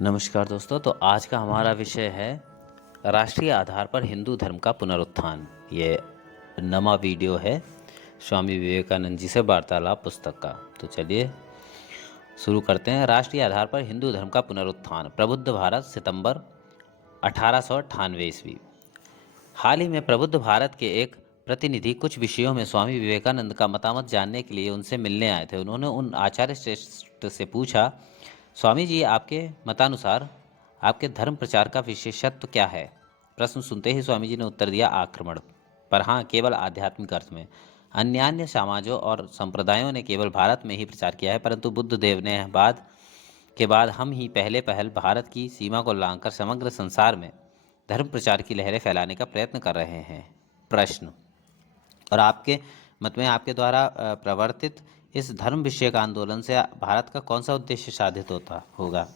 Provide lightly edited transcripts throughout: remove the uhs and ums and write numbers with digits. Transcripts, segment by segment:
नमस्कार दोस्तों। तो आज का हमारा विषय है राष्ट्रीय आधार पर हिंदू धर्म का पुनरुत्थान। ये नवा वीडियो है स्वामी विवेकानंद जी से वार्तालाप पुस्तक का। तो चलिए शुरू करते हैं। राष्ट्रीय आधार पर हिंदू धर्म का पुनरुत्थान, प्रबुद्ध भारत, सितंबर 1898 ईस्वी। हाल ही में प्रबुद्ध भारत के एक प्रतिनिधि कुछ विषयों में स्वामी विवेकानंद का मतामत जानने के लिए उनसे मिलने आए थे। उन्होंने उन आचार्य श्रेष्ठ से पूछा, स्वामी जी, आपके मतानुसार आपके धर्म प्रचार का विशेषत्व क्या है? प्रश्न सुनते ही स्वामी जी ने उत्तर दिया, आक्रमण पर हाँ, केवल आध्यात्मिक अर्थ में। अन्यान्य समाजों और संप्रदायों ने केवल भारत में ही प्रचार किया है, परंतु बुद्ध देव ने बाद हम ही पहले पहल भारत की सीमा को लांघकर समग्र संसार में धर्म प्रचार की लहरें फैलाने का प्रयत्न कर रहे हैं। प्रश्न, और आपके मत में आपके द्वारा प्रवर्तित इस धर्म विषयक आंदोलन से भारत का कौन सा उद्देश्य साधित होता होगा?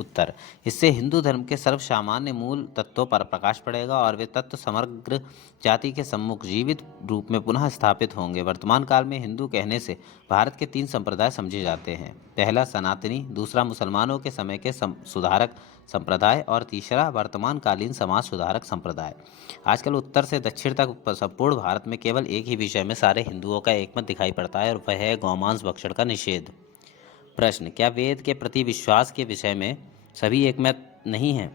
उत्तर, इससे हिंदू धर्म के सर्वसामान्य मूल तत्वों पर प्रकाश पड़ेगा और वे तत्व समग्र जाति के सम्मुख जीवित रूप में पुनः स्थापित होंगे। वर्तमान काल में हिंदू कहने से भारत के 3 संप्रदाय समझे जाते हैं। पहला सनातनी, दूसरा मुसलमानों के समय के सुधारक संप्रदाय और तीसरा वर्तमान कालीन समाज सुधारक संप्रदाय। आजकल उत्तर से दक्षिण तक संपूर्ण भारत में केवल एक ही विषय में सारे हिंदुओं का एकमत दिखाई पड़ता है, और वह है गौमांस भक्षण का निषेध। प्रश्न, क्या वेद के प्रति विश्वास के विषय में सभी एकमत नहीं हैं?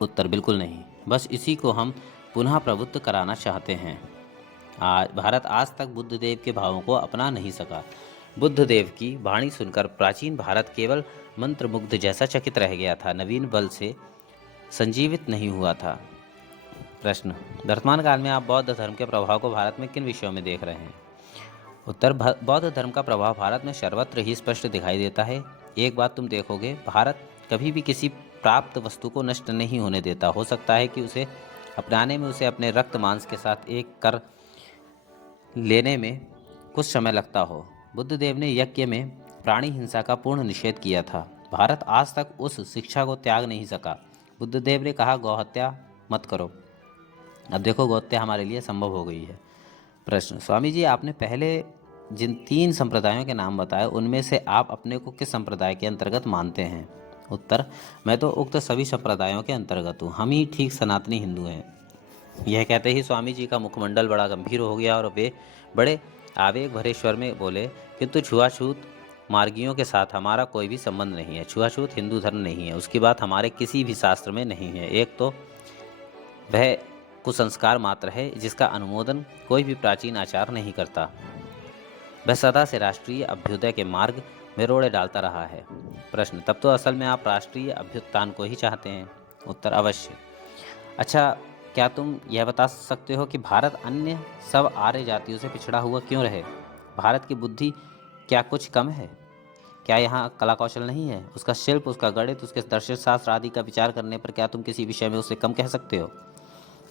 उत्तर, बिल्कुल नहीं। बस इसी को हम पुनः प्रबुद्ध कराना चाहते हैं। भारत आज तक बुद्ध देव के भावों को अपना नहीं सका। बुद्ध देव की वाणी सुनकर प्राचीन भारत केवल मंत्रमुग्ध जैसा चकित रह गया था, नवीन बल से संजीवित नहीं हुआ था। प्रश्न, वर्तमान काल में आप बौद्ध धर्म के प्रभाव को भारत में किन विषयों में देख रहे हैं? उत्तर, बौद्ध धर्म का प्रभाव भारत में सर्वत्र ही स्पष्ट दिखाई देता है। एक बात तुम देखोगे, भारत कभी भी किसी प्राप्त वस्तु को नष्ट नहीं होने देता। हो सकता है कि उसे अपनाने में उसे अपने रक्त मांस के साथ एक कर लेने में कुछ समय लगता हो। बुद्ध देव ने यज्ञ में प्राणी हिंसा का पूर्ण निषेध किया था। भारत आज तक उस शिक्षा को त्याग नहीं सका। बुद्ध देव ने कहा, गौहत्या मत करो। अब देखो, गौहत्या हमारे लिए संभव हो गई है। प्रश्न, स्वामी जी, आपने पहले जिन 3 संप्रदायों के नाम बताए, उनमें से आप अपने को किस संप्रदाय के अंतर्गत मानते हैं? उत्तर, मैं तो उक्त सभी संप्रदायों के अंतर्गत हूँ। हम ही ठीक सनातनी हिंदू हैं। यह कहते ही स्वामी जी का मुखमंडल बड़ा गंभीर हो गया और वे बड़े आवेग भरे स्वर में बोले, किंतु छुआछूत मार्गियों के साथ हमारा कोई भी संबंध नहीं है। छुआछूत हिंदू धर्म नहीं है, उसकी बात हमारे किसी भी शास्त्र में नहीं है। एक तो वह कुसंस्कार मात्र है जिसका अनुमोदन कोई भी प्राचीन आचार नहीं करता। वह सदा से राष्ट्रीय अभ्युदय के मार्ग में रोड़े डालता रहा है। प्रश्न, तब तो असल में आप राष्ट्रीय अभ्युत्थान को ही चाहते हैं? उत्तर, अवश्य। अच्छा, क्या तुम यह बता सकते हो कि भारत अन्य सब आर्य जातियों से पिछड़ा हुआ क्यों रहे? भारत की बुद्धि क्या कुछ कम है? क्या यहाँ कला कौशल नहीं है? उसका शिल्प, उसका गणित, उसके दर्शन शास्त्र आदि का विचार करने पर क्या तुम किसी विषय में उसे कम कह सकते हो?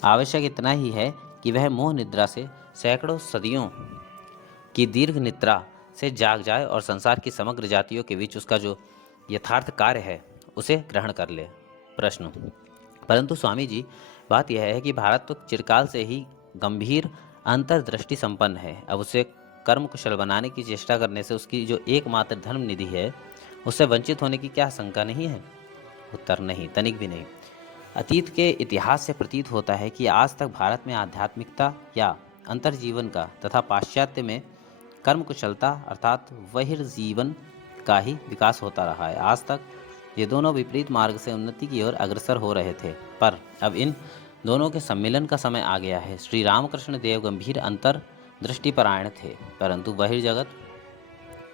आवश्यक इतना ही है कि वह मोह निद्रा से सैकड़ों सदियों की दीर्घ निद्रा से जाग जाए और संसार की समग्र जातियों के बीच उसका जो यथार्थ कार्य है उसे ग्रहण कर ले। प्रश्न, परंतु स्वामी जी, बात यह है कि भारत तो चिरकाल से ही गंभीर अंतर्दृष्टि संपन्न है। अब उसे कर्म कुशल बनाने की चेष्टा करने से उसकी जो एकमात्र धर्म निधि है उससे वंचित होने की क्या शंका नहीं है? उत्तर, नहीं, तनिक भी नहीं। अतीत के इतिहास से प्रतीत होता है कि आज तक भारत में आध्यात्मिकता या अंतर्जीवन का तथा पाश्चात्य में कर्म कुशलता अर्थात बहिर्जीवन का ही विकास होता रहा है। आज तक ये दोनों विपरीत मार्ग से उन्नति की ओर अग्रसर हो रहे थे, पर अब इन दोनों के सम्मिलन का समय आ गया है। श्री रामकृष्ण देव गंभीर अंतर दृष्टिपरायण थे, परंतु बहिर्जगत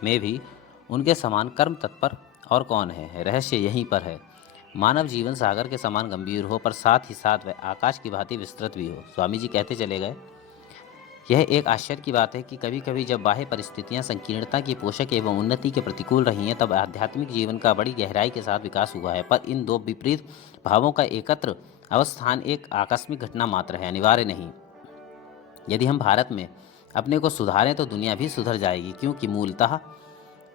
में भी उनके समान कर्म तत्पर और कौन है? रहस्य यहीं पर है। मानव जीवन सागर के समान गंभीर हो, पर साथ ही साथ वह आकाश की भांति विस्तृत भी हो। स्वामी जी कहते चले गए, यह एक आश्चर्य की बात है कि कभी कभी जब बाह्य परिस्थितियां संकीर्णता की पोषक एवं उन्नति के प्रतिकूल रही हैं, तब आध्यात्मिक जीवन का बड़ी गहराई के साथ विकास हुआ है। पर इन दो विपरीत भावों का एकत्र अवस्थान एक आकस्मिक घटना मात्र है, अनिवार्य नहीं। यदि हम भारत में अपने को सुधारें तो दुनिया भी सुधर जाएगी, क्योंकि मूलतः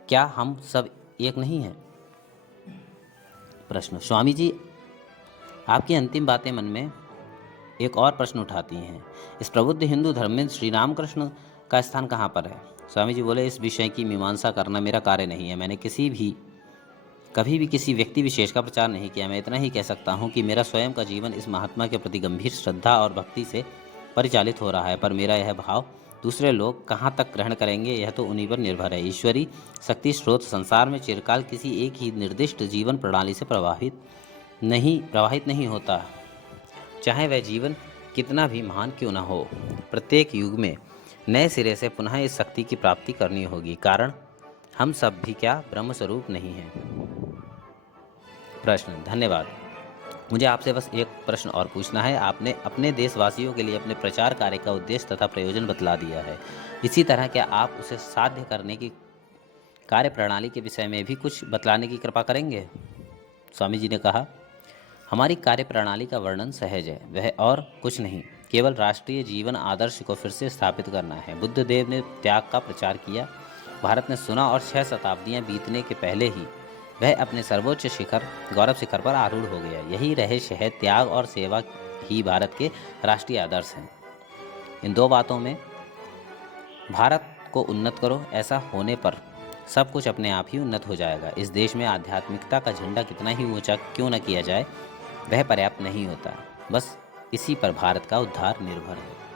क्या हम सब एक नहीं हैं? प्रश्न, स्वामी जी, आपकी अंतिम बातें मन में एक और प्रश्न उठाती हैं। इस प्रबुद्ध हिंदू धर्म में श्री रामकृष्ण का स्थान कहाँ पर है? स्वामी जी बोले, इस विषय की मीमांसा करना मेरा कार्य नहीं है। मैंने कभी भी किसी व्यक्ति विशेष का प्रचार नहीं किया। मैं इतना ही कह सकता हूँ कि मेरा स्वयं का जीवन इस महात्मा के प्रति गंभीर श्रद्धा और भक्ति से परिचालित हो रहा है, पर मेरा यह भाव दूसरे लोग कहाँ तक ग्रहण करेंगे यह तो उन्हीं पर निर्भर है। ईश्वरी शक्ति स्रोत संसार में चिरकाल किसी एक ही निर्दिष्ट जीवन प्रणाली से प्रवाहित नहीं होता, चाहे वह जीवन कितना भी महान क्यों न हो। प्रत्येक युग में नए सिरे से पुनः इस शक्ति की प्राप्ति करनी होगी, कारण हम सब भी क्या ब्रह्म स्वरूप नहीं हैं। प्रश्न। धन्यवाद। मुझे आपसे बस एक प्रश्न और पूछना है। आपने अपने देशवासियों के लिए अपने प्रचार कार्य का उद्देश्य तथा प्रयोजन बतला दिया है। इसी तरह क्या आप उसे साध्य करने की कार्य प्रणाली के विषय में भी कुछ बतलाने की कृपा करेंगे? स्वामी जी ने कहा, हमारी कार्य प्रणाली का वर्णन सहज है, वह और कुछ नहीं, केवल राष्ट्रीय जीवन आदर्श को फिर से स्थापित करना है। बुद्ध देव ने त्याग का प्रचार किया, भारत ने सुना और 6 शताब्दियाँ बीतने के पहले ही वह अपने सर्वोच्च शिखर गौरव शिखर पर आरूढ़ हो गया। यही रहस्य है, त्याग और सेवा ही भारत के राष्ट्रीय आदर्श हैं। इन दो बातों में भारत को उन्नत करो, ऐसा होने पर सब कुछ अपने आप ही उन्नत हो जाएगा। इस देश में आध्यात्मिकता का झंडा कितना ही ऊंचा क्यों न किया जाए, वह पर्याप्त नहीं होता। बस इसी पर भारत का उद्धार निर्भर है।